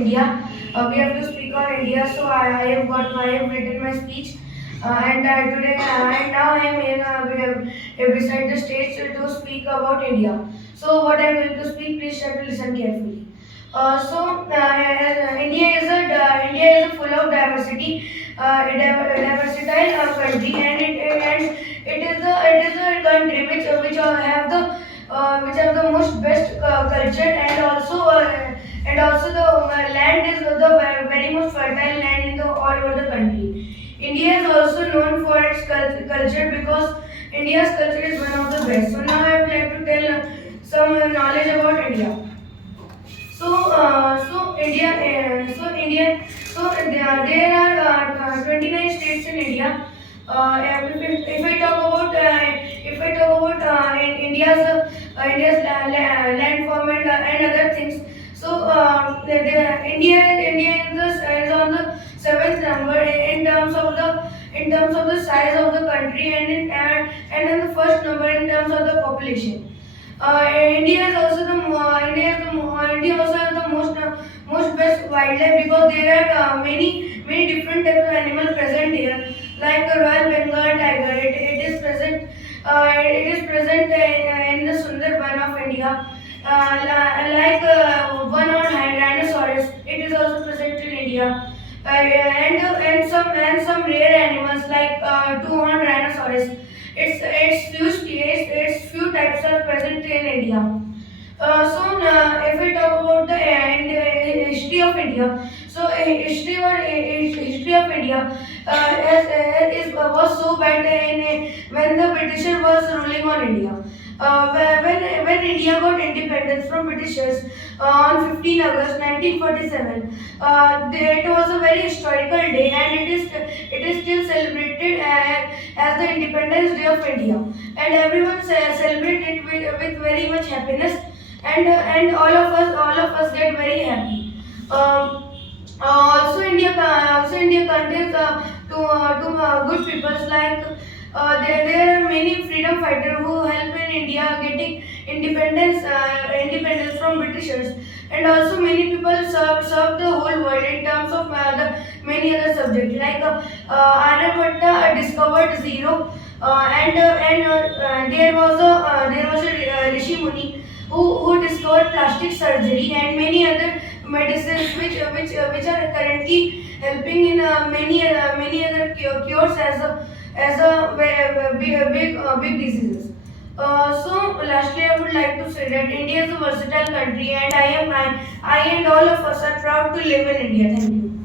India. We have to speak on India, so I have written my speech, and now I am beside the stage to speak about India. So what I am going to speak, please try to listen carefully. India is a full of diversity, versatile country, and it is a country which have the most best culture, and also the land is the very most fertile land in the all over the country. India is also known for its culture because India's culture is one of the best. So now I would like to tell some knowledge about India. There are 29 states in India. If I talk about India's land form and other things, India is on the seventh number in terms of the size of the country, and in the first number in terms of the population. India also has the most best wildlife because there are many different types of animals present here, like the Royal Bengal tiger. It is present in the Sundarban of India. One-horned rhinoceros. It is also present in India. And some rare animals like two-horned rhinoceros. Its few types are present in India. If we talk about the history of India, history of India was so bad when the British was ruling on India. When India got independence from Britishers on 15 August 1947, it was a very historical day, and it is still celebrated as the Independence Day of India, and everyone celebrate it with very much happiness, and all of us get very happy. Also India contains two good peoples like there are many freedom fighters who help in India getting independence from Britishers, and also many people serve the whole world in terms of the many other subjects like Aryabhatta discovered zero, and there was a Rishi Muni who discovered plastic surgery and many other medicines which are currently helping in many other cures as a big diseases. Lastly, I would like to say that India is a versatile country, and I and all of us are proud to live in India. Thank you.